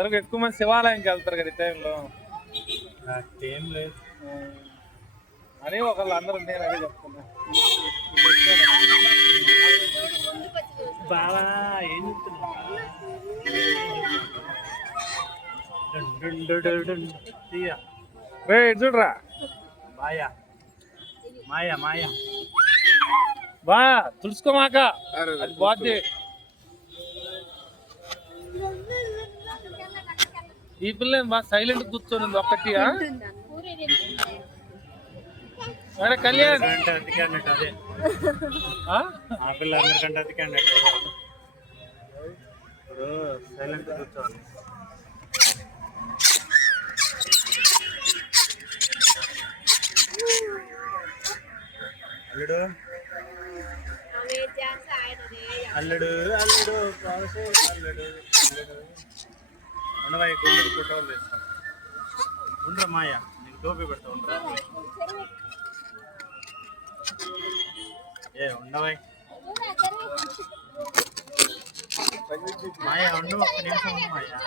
అందరికి ఎక్కువ మంది శివాలయంకి వెళ్తారు కదా ఈ టైంలో. నాకేం లేదు అని ఒకళ్ళు అందరూ, నేను అదే చెప్తున్నా. బావా ఏం చెప్తున్నావు? చూడరా మాయా మాయా మాయా బా తుడుచుకోమాక, అది బాధ్య. ఈ పిల్ల బాగా సైలెంట్ కూర్చొని ఒక్కటి. అరే కళ్యాణ్ అంటే అందుకే అన్నట్టు అదే ఆ పిల్ల అందరికంటే అందుకే అన్నట్టు ఇప్పుడు సైలెంట్ కూర్చోవాలి. అల్లుడు అల్లుడు అల్లుడు అల్లుడు అల్లుడు ఉండవా గుండెలు ఫోటోలు వేస్తాం. ఉండరా మాయా, నీకు టోపీ పెడతా. ఉండరా ఏ ఉండవా మాయా, ఉండు ఒక్క నిమిషం మాయా.